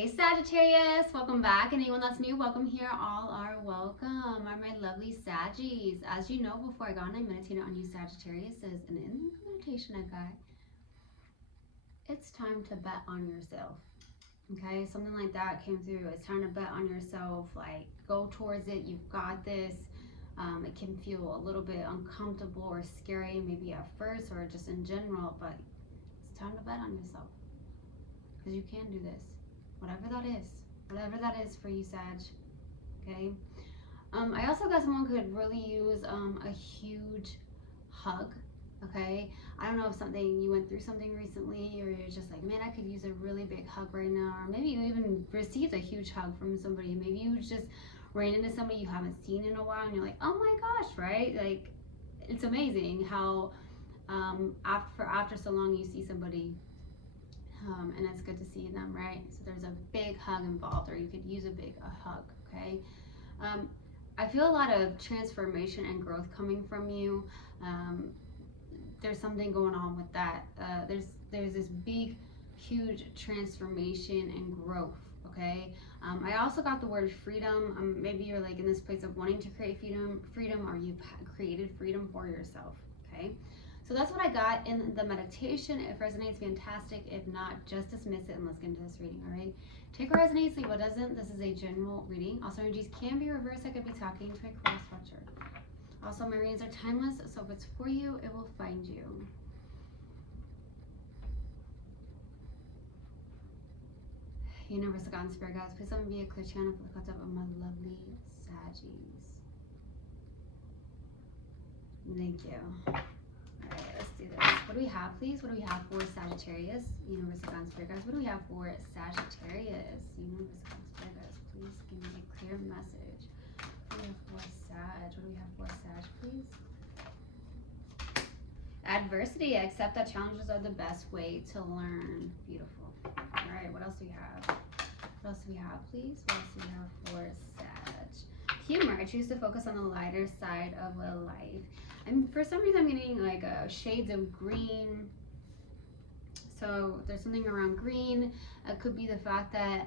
Hey Sagittarius, welcome back. And anyone that's new, welcome here. All are welcome. Are my lovely Saggies. As you know, before I got on, I meditated on you Sagittarius. And in the meditation I got, it's time to bet on yourself. Okay, something like that came through. It's time to bet on yourself. Like, go towards it. You've got this. It can feel a little bit uncomfortable or scary, maybe at first or just in general, but it's time to bet on yourself because you can do this. Whatever that is for you, Sag. Okay. I also got someone who could really use a huge hug. Okay. I don't know if you went through something recently, or you're just like, man, I could use a really big hug right now, or maybe you even received a huge hug from somebody. Maybe you just ran into somebody you haven't seen in a while, and you're like, oh my gosh, right? Like, it's amazing how after so long you see somebody. And it's good to see them, right? So there's a big hug involved, or you could use a hug, okay? I feel a lot of transformation and growth coming from you. There's something going on with that. There's this big, huge transformation and growth, okay? I also got the word freedom. Maybe you're like in this place of wanting to create freedom, or you've created freedom for yourself, okay? So that's what I got in the meditation. If it resonates, fantastic. If not, just dismiss it and let's get into this reading, all right? Take what resonates, leave what doesn't. This is a general reading. Also, energies can be reversed. I could be talking to a cross watcher. Also, my readings are timeless, so if it's for you, it will find you. Universal God and Spirit guides, please let me be a clear channel for the concept of my lovely Saggies. Thank you. Alright, let's do this. What do we have, please? What do we have for Sagittarius? Universal God and Spirit guides. What do we have for Sagittarius? Universal God and Spirit guides, please give me a clear message. What do we have for Sag? What do we have for Sag, please? Adversity. Accept that challenges are the best way to learn. Beautiful. Alright, what else do we have? What else do we have, please? What else do we have for Sag? Humor. I choose to focus on the lighter side of life. And for some reason I'm getting like shades of green. So there's something around green. It could be the fact that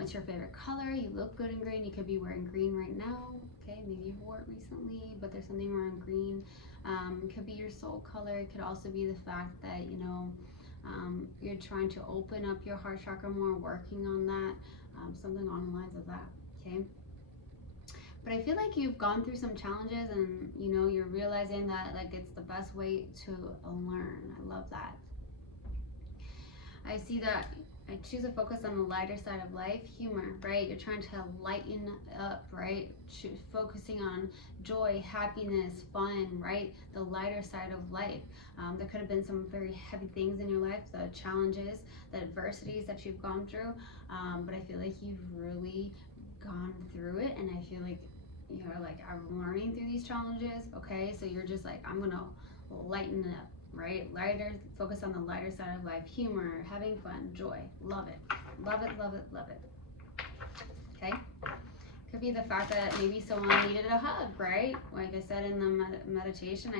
it's your favorite color. You look good in green. You could be wearing green right now. Okay, maybe you wore it recently, but there's something around green. It could be your soul color. It could also be the fact that, you're trying to open up your heart chakra more, working on that. Something on the lines of that, okay? But I feel like you've gone through some challenges and, you're realizing that, like, it's the best way to learn. I love that. I see that I choose to focus on the lighter side of life. Humor, right? You're trying to lighten up, right? Focusing on joy, happiness, fun, right? The lighter side of life. There could have been some very heavy things in your life, the challenges, the adversities that you've gone through. But I feel like you've really gone through it, and I feel like you're like, I'm learning through these challenges, okay? So you're just like, I'm gonna lighten it up, right? Lighter, focus on the lighter side of life. Humor, having fun, joy. Love it. Love it, love it, love it. Okay? Could be the fact that maybe someone needed a hug, right? Like I said in the meditation,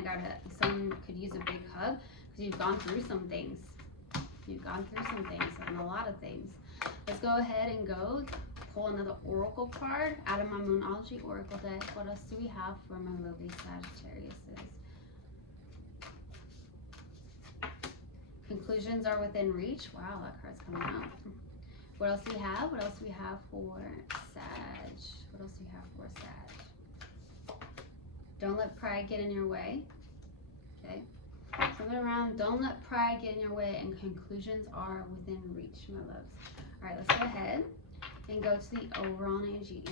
someone could use a big hug because you've gone through some things. You've gone through some things, and a lot of things. Let's go ahead and pull another oracle card out of my Moonology Oracle deck. What else do we have for my lovely Sagittariuses? Conclusions are within reach. Wow, that card's coming out. What else do we have? What else do we have for Sag? What else do we have for Sag? Don't let pride get in your way. Okay. Something around, don't let pride get in your way, and conclusions are within reach, my loves. All right, let's go ahead and go to the overall energy.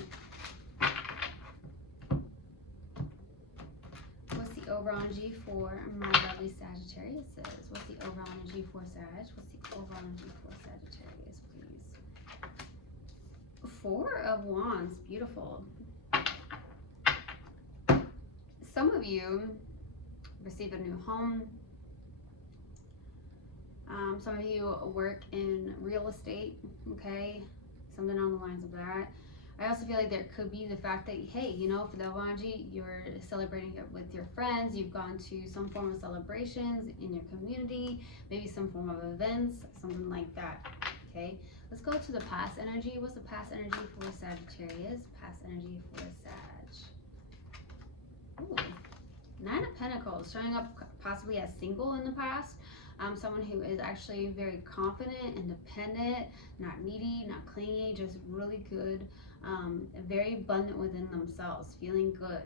What's the overall energy for my lovely Sagittarius? What's the overall energy for Sag? What's the overall energy for Sagittarius, please? 4 of Wands, beautiful. Some of you receive a new home. Some of you work in real estate, okay? Something on the lines of that. I also feel like there could be the fact that, hey, for the Avanji, you're celebrating it with your friends. You've gone to some form of celebrations in your community, maybe some form of events, something like that, okay? Let's go to the past energy. What's the past energy for Sagittarius? Past energy for Sag. Ooh. 9 of Pentacles, showing up possibly as single in the past. Someone who is actually very confident, independent, not needy, not clingy, just really good, very abundant within themselves, feeling good.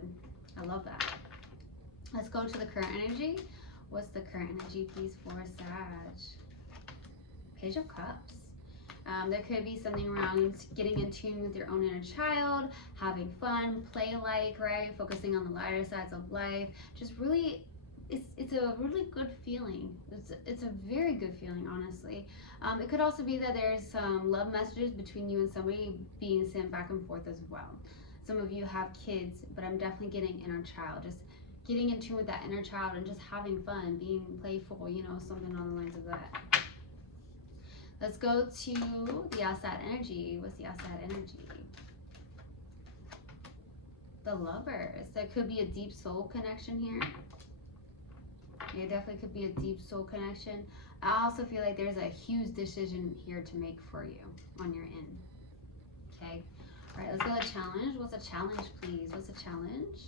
I love that. Let's go to the current energy. What's the current energy, please, for Sag? Page of Cups. There could be something around getting in tune with your own inner child, having fun, play-like, right? Focusing on the lighter sides of life. Just really, it's a really good feeling. It's a very good feeling, honestly. It could also be that there's some love messages between you and somebody being sent back and forth as well. Some of you have kids, but I'm definitely getting inner child. Just getting in tune with that inner child and just having fun, being playful, you know, something on the lines of that. Let's go to the outside energy. What's the outside energy? The Lovers. There could be a deep soul connection here. There definitely could be a deep soul connection. I also feel like there's a huge decision here to make for you on your end. Okay. All right, let's go to challenge. What's a challenge, please? What's a challenge?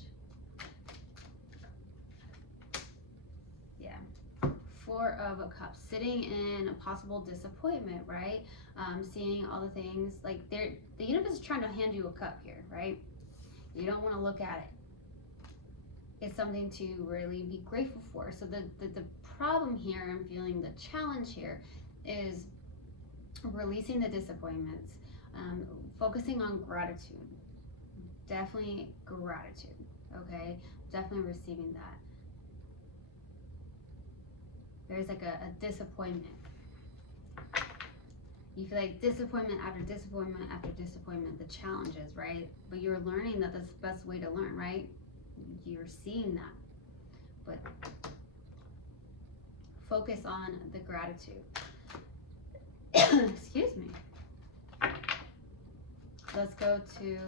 Yeah. 4 of Cups, sitting in a possible disappointment, right? Seeing all the things, like the universe is trying to hand you a cup here, right? You don't want to look at it. It's something to really be grateful for. So the problem here, I'm feeling the challenge here, is releasing the disappointments, focusing on gratitude. Definitely gratitude, okay? Definitely receiving that. There's like a disappointment. You feel like disappointment after disappointment after disappointment, the challenges, right? But you're learning that that's the best way to learn, right? You're seeing that. But focus on the gratitude. Excuse me. Let's go to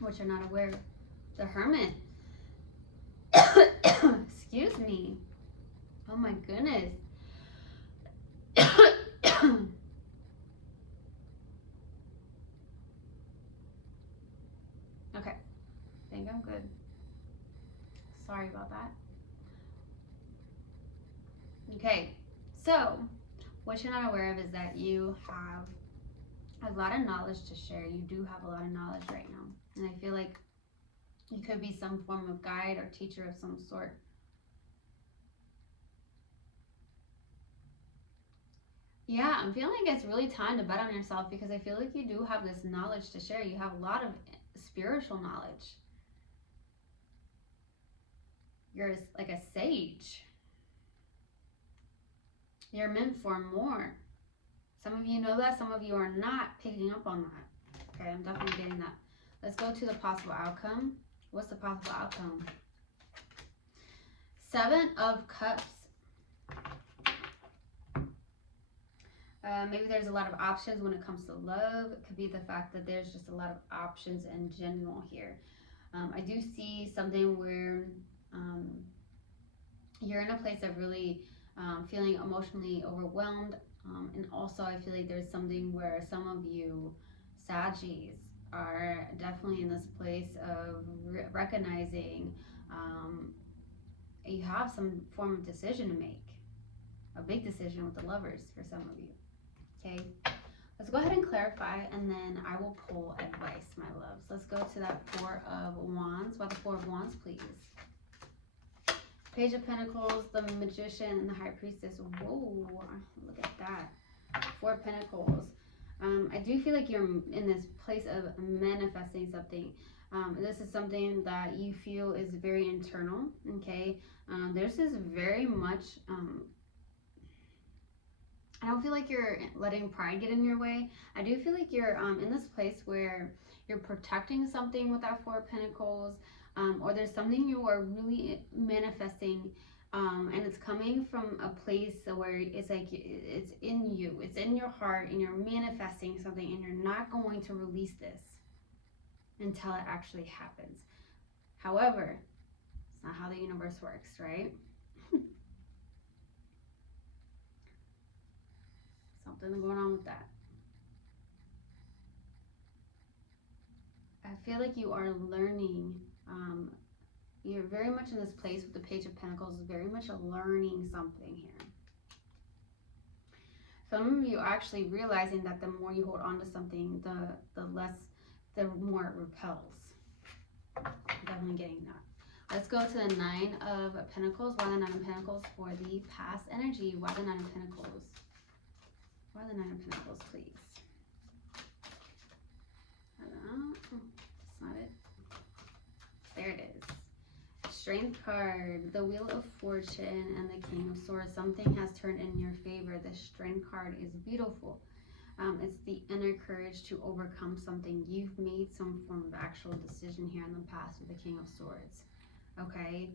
what you're not aware of. The Hermit. Excuse me. Oh my goodness. Okay, I think I'm good. Sorry about that. Okay, so what you're not aware of is that you have a lot of knowledge to share. You do have a lot of knowledge right now. And I feel like you could be some form of guide or teacher of some sort. Yeah, I'm feeling like it's really time to bet on yourself because I feel like you do have this knowledge to share. You have a lot of spiritual knowledge. You're like a sage. You're meant for more. Some of you know that, some of you are not picking up on that. Okay, I'm definitely getting that. Let's go to the possible outcome. What's the possible outcome? 7 of Cups. Maybe there's a lot of options when it comes to love. It could be the fact that there's just a lot of options in general here. I do see something where you're in a place of really feeling emotionally overwhelmed. And also I feel like there's something where some of you Saggies are definitely in this place of recognizing you have some form of decision to make. A big decision with the Lovers for some of you. Okay, let's go ahead and clarify, and then I will pull advice, my loves. Let's go to that 4 of Wands. Why the 4 of Wands, please? Page of Pentacles, the Magician, and the High Priestess. Whoa, look at that. 4 of Pentacles. I do feel like you're in this place of manifesting something. This is something that you feel is very internal, okay? There's this very much... I don't feel like you're letting pride get in your way. I do feel like you're in this place where you're protecting something with that 4 of Pentacles, or there's something you are really manifesting, and it's coming from a place where it's like it's in you, it's in your heart, and you're manifesting something, and you're not going to release this until it actually happens. However, it's not how the universe works, right? Something going on with that. feel like you are learning. You're very much in this place with the Page of Pentacles, very much learning something here. Some of you are actually realizing that the more you hold on to something, the more it repels. Definitely getting that. Let's go to the Nine of Pentacles. Why the Nine of Pentacles for the past energy? Why the Nine of Pentacles? Why the Nine of Pentacles, please? That's not it. There it is. Strength card, the Wheel of Fortune, and the King of Swords. Something has turned in your favor. The Strength card is beautiful. It's the inner courage to overcome something. You've made some form of actual decision here in the past with the King of Swords. Okay?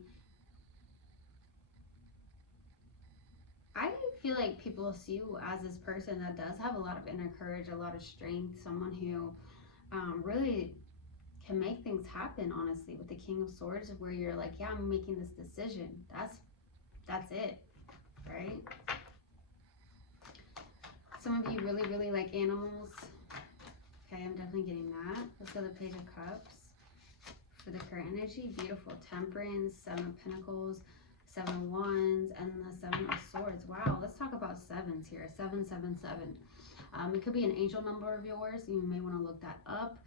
I feel like people see you as this person that does have a lot of inner courage, a lot of strength, someone who really can make things happen, honestly, with the King of Swords, where you're like, yeah, I'm making this decision. That's it, right? Some of you really, really like animals. Okay, I'm definitely getting that. Let's go to the Page of Cups for the current energy. Beautiful. Temperance, Seven of Pentacles, Seven of Wands, and the Seven of Swords. Wow, let's talk about sevens here. 777. It could be an angel number of yours. You may want to look that up,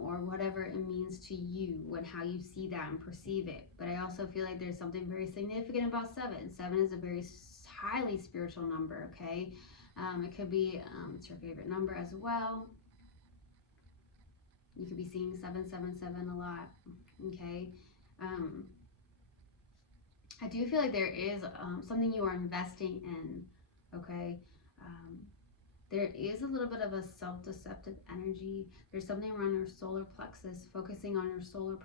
or whatever it means to you and how you see that and perceive it. But I also feel like there's something very significant about 7. 7 is a very highly spiritual number, okay? It could be it's your favorite number as well. You could be seeing 777 a lot, okay? I do feel like there is something you are investing in, okay? There is a little bit of a self-deceptive energy. There's something around your solar plexus, focusing on your solar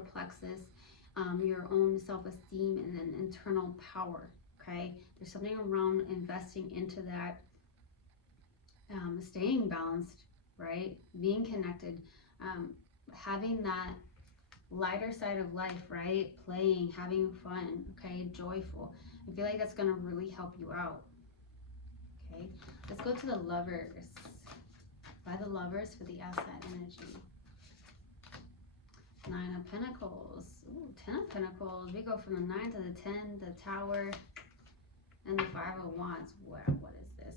plexus, your own self-esteem and then internal power, okay? There's something around investing into that, staying balanced, right? Being connected, having that lighter side of life, right? Playing, having fun, okay? Joyful. I feel like that's going to really help you out. Okay, let's go to the Lovers. By the Lovers for the outside energy. 9 of Pentacles. Ooh, 10 of Pentacles. We go from the 9 to the 10, the Tower, and the 5 of Wands. Wow, what is this?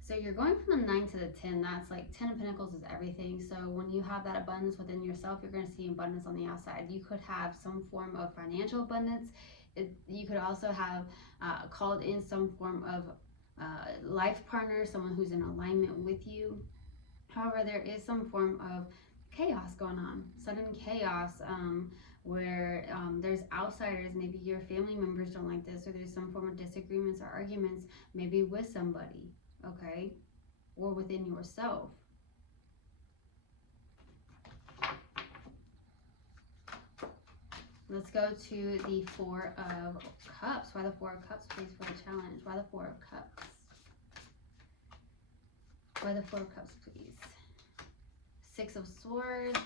So you're going from the 9 to the 10. That's like 10 of Pentacles is everything. So when you have that abundance within yourself, you're going to see abundance on the outside. You could have some form of financial abundance. You could also have called in some form of life partner, someone who's in alignment with you. However, there is some form of chaos going on, sudden chaos, where there's outsiders. Maybe your family members don't like this, or there's some form of disagreements or arguments, maybe with somebody, okay, or within yourself. Let's go to the 4 of Cups. Why the 4 of Cups, please, for the challenge? Why the 4 of Cups? Why the 4 of Cups, please? 6 of Swords,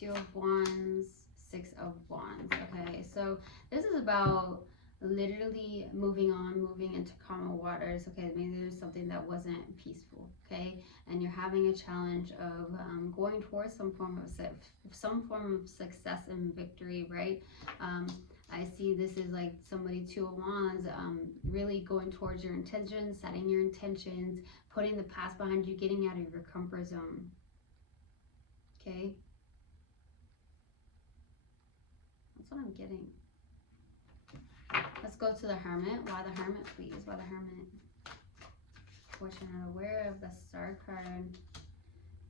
2 of Wands, 6 of Wands. Okay, so this is about literally moving on, moving into calmer waters. Okay, maybe there's something that wasn't peaceful, okay, and you're having a challenge of going towards some form of success and victory, right? I see this is like somebody, 2 of Wands, really going towards your intentions, setting your intentions, putting the past behind you, getting out of your comfort zone. Okay, that's what I'm getting. Let's go to the Hermit. Why the Hermit, please? Why the Hermit? Fortune and aware of the Star card.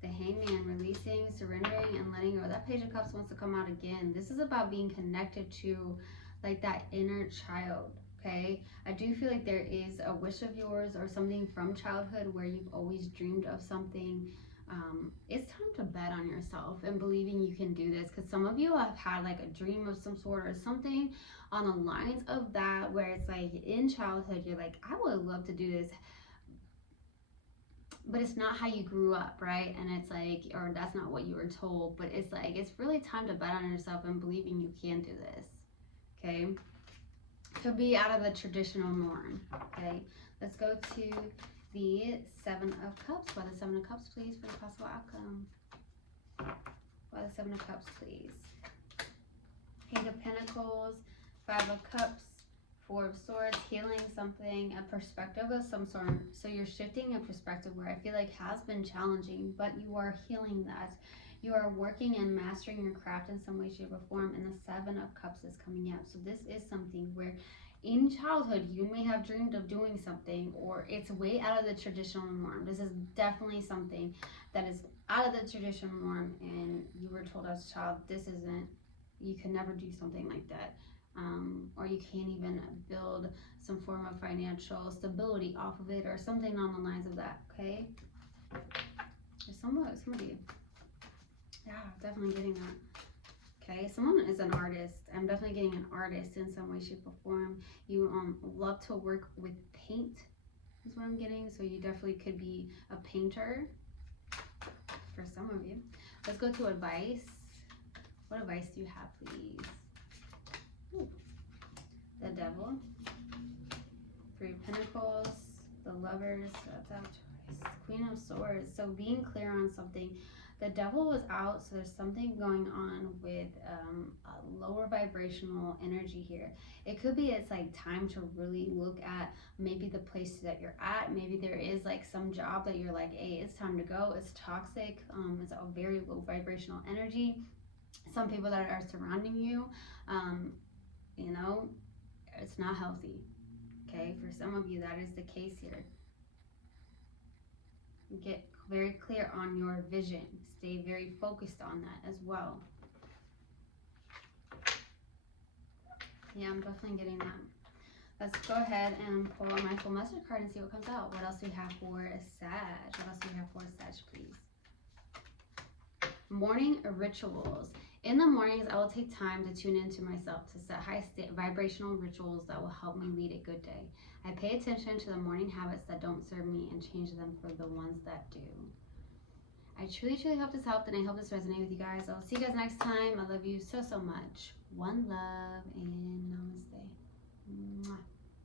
The Hangman, releasing, surrendering, and letting go. That Page of Cups wants to come out again. This is about being connected to like that inner child, okay? I do feel like there is a wish of yours or something from childhood where you've always dreamed of something. It's time to bet on yourself and believing you can do this, because some of you have had like a dream of some sort or something on the lines of that, where it's like in childhood you're like, I would love to do this, but it's not how you grew up, right? And it's like, or that's not what you were told, but it's like, it's really time to bet on yourself and believing you can do this, okay? Could be out of the traditional norm, okay? Let's go to the 7 of Cups. Why the 7 of Cups, please, for the possible outcome? Why the Seven of Cups, please? Eight of Pentacles, Five of Cups, Four of Swords, healing something, a perspective of some sort. So you're shifting a perspective where I feel like has been challenging, but you are healing that. You are working and mastering your craft in some way, shape, or form, and the Seven of Cups is coming out. So this is something where in childhood you may have dreamed of doing something, or it's way out of the traditional norm. This is definitely something that is out of the traditional norm, and you were told as a child, this isn't, you can never do something like that. Or you can't even build some form of financial stability off of it, or something on the lines of that, okay? Somebody, yeah, definitely getting that. Okay, someone is an artist. I'm definitely getting an artist in some way, shape, or form. You love to work with paint, is what I'm getting. So you definitely could be a painter for some of you. Let's go to advice. What advice do you have, please? Ooh. The Devil, Three of Pentacles, the Lovers, that's out choice, Queen of Swords. So being clear on something. The Devil was out, so there's something going on with a lower vibrational energy here. It could be it's like time to really look at maybe the place that you're at. Maybe there is like some job that you're like, hey, it's time to go. It's toxic. It's a very low vibrational energy. Some people that are surrounding you, you know, it's not healthy. Okay, for some of you that is the case here. Get very clear on your vision. Stay very focused on that as well. Yeah, I'm definitely getting that. Let's go ahead and pull a mindful message card and see what comes out. What else do we have for a Sag? What else do we have for a Sag, please? Morning rituals. In the mornings, I will take time to tune into myself, to set high vibrational rituals that will help me lead a good day. I pay attention to the morning habits that don't serve me and change them for the ones that do. I truly, truly hope this helped, and I hope this resonated with you guys. I'll see you guys next time. I love you so, so much. One love and namaste. Mwah.